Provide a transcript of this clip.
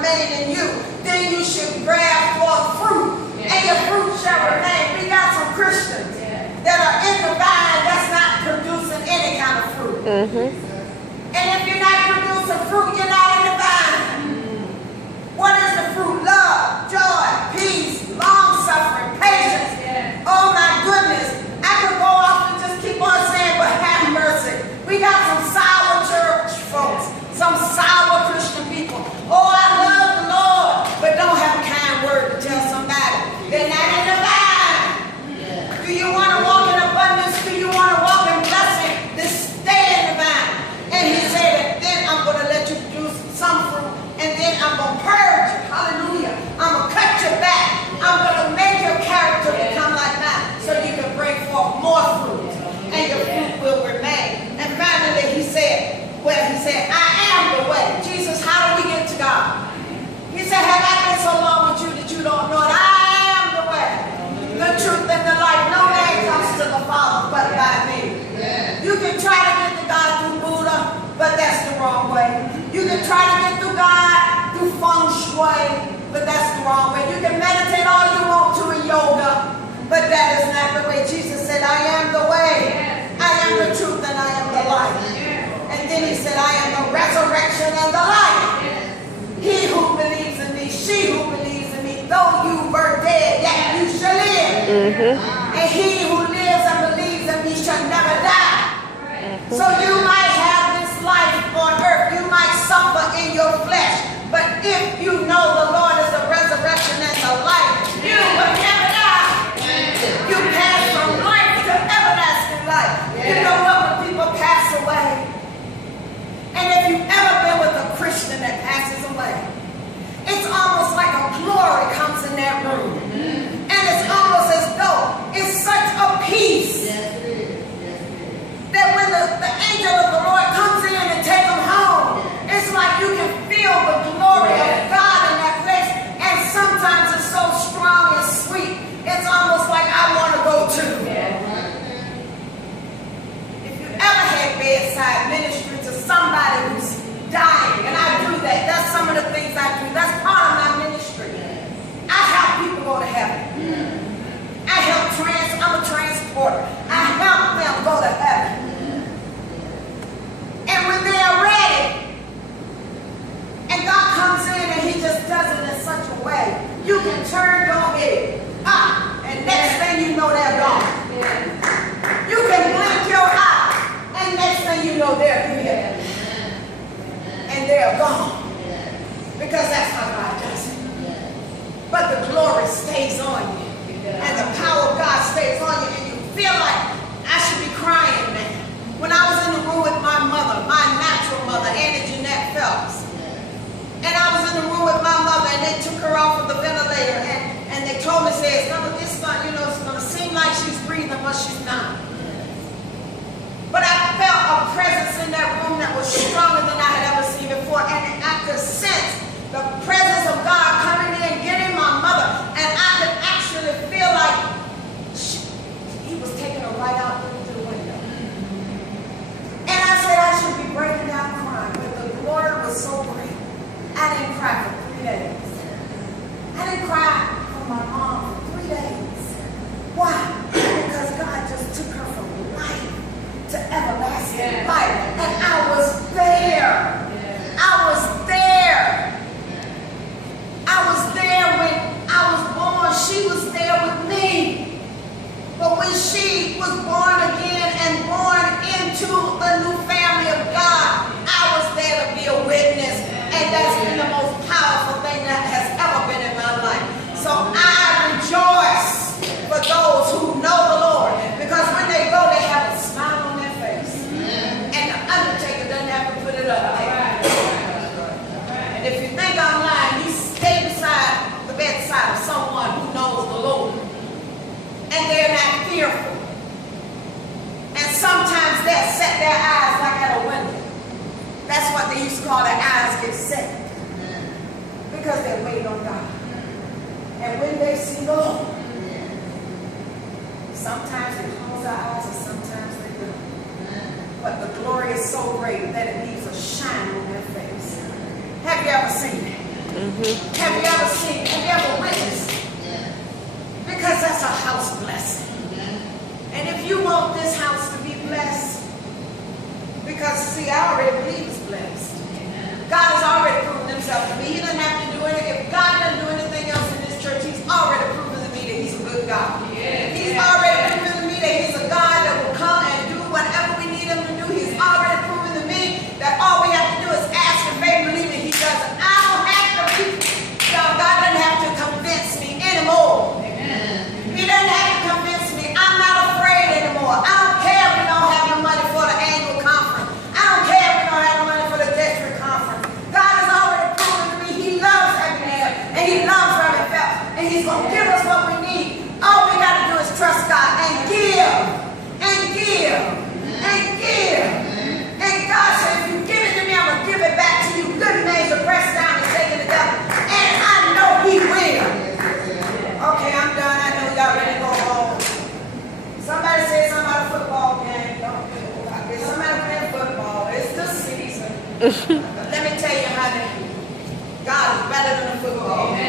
remain in you, then you should bear forth fruit, and your fruit shall remain. We got some Christians that are in the vine that's not producing any kind of fruit. And if you're not producing fruit, you're not in the vine. What is the fruit? Love, joy, peace, long-suffering, patience. Oh my goodness. I could go off and just keep on saying, but have mercy. We got some sour church folks, some sour Christian people. Oh, I love the Lord, but don't have a kind word to tell somebody. They're not in the vine. Do you want to walk in abundance? Do you want to walk in blessing? Then stay in the vine. And he said, then I'm going to let you produce some fruit, and then I'm going to purge you. Hallelujah. I'm going to cut you back. I'm going to make your character become like mine so you can bring forth more fruit, and your fruit will remain. And finally, he said, I am the way. Jesus, how do we get to God? He said, have I been so long with you that you don't know it? I am the way, the truth, and the life. No man comes to the Father but by me. You can try to get to God through Buddha, but that's the wrong way. You can try to get to God through feng shui, but that's the wrong way. You can meditate all you want to in yoga, but that is not the way. Jesus said, I am the way, I am the truth, and I am the life. And then he said, I am the resurrection and the life. He who believes in me, she who believes in me, though you were dead, yet you shall live. And he who lives and believes in me shall never die. So you might have this life on earth, you might suffer in your flesh, but if you know the Lord is the resurrection and the life, you will never die. You pass from life to everlasting life. You know what, when people pass away, and if you've ever been with a Christian that passes away, it's almost like a glory comes in that room. And it's almost as though it's such a peace that when the angel of the Lord comes in and takes them home, it's like you can feel the glory of God in that place. And sometimes it's so strong and sweet, it's almost like I want to go too. If you ever had bedside ministry to somebody who's dying, and I do that, that's some of the things I do. That's part of my ministry. I help people go to heaven. I'm a transporter. I help them go to heaven. And when they are ready, and God comes in and he just does it in such a way, you can turn your head up, and next thing you know, they're gone. You can blink your eye, and next thing you know, they're here. And they're gone. Because that's how God does it. But the glory stays on you. And the power of God stays on you. And you feel like, I should be crying now. When I was in the room with my mother, my natural mother, Phelps. And I was in the room with my mother, and they took her off of the ventilator, and they told me, say, it's gonna seem like she's breathing, but she's not. But I felt a presence in that room that was stronger than I had ever seen before, and I could sense the presence of God coming in, getting my mother, and I could actually feel like he was taking her right out into the window. And I said I should be breaking down crying, but the glory was so great. I didn't cry for 3 days. I didn't cry for my mom for 3 days. Why? Because God just took her from life to everlasting life. And I was there. I was there. I was there when I was born. She was there with me. But when she was born again and born into the new family of God, I was there to be a witness. And that's been the most powerful thing that has ever been in my life. So I rejoice for those who know the Lord. Because when they go, they have a smile on their face. And the undertaker doesn't have to put it up there. And if you think I'm lying, you stay beside the bedside of someone who knows the Lord. And they're not fearful. And sometimes they'll set their eyes like at a window. That's what they used to call their eyes get set. Because they're waiting on God. And when they see the Lord, sometimes they close their eyes and sometimes they don't. But the glory is so great that it leaves a shine on their face. Have you ever seen it? Have you ever seen, have you ever witnessed? Because that's a house blessing. And if you want this house to be blessed, because see, I already believe it's blessed. God has already proven himself to me. He doesn't have to do anything. If God doesn't do anything else in this church, he's already proven to me that he's a good God. He's already proven to me that he's a God that will come and do whatever we need him to do. He's already proven to me that all we have to do is ask and faith, believe it. He does it. I don't have to be. God doesn't have to convince me anymore. He doesn't have to convince me. I'm not afraid anymore. I don't care if we don't have no money for the annual conference. I don't care if we don't have no money for the district conference. God has already proven to me he loves Ebenezer and he loves Phelps, and he's going to give us what we need. All we got to do is trust God and give and give and give. And God said, if you give it to me, I'm going to give it back to you. Good measure, pressed down and taken it up. And I know he will. Okay, I'm done. I know y'all ready to go home. Somebody said something about a football game. Don't do it. Somebody playing football. It's the season. Let me tell you, honey, God is better than a football.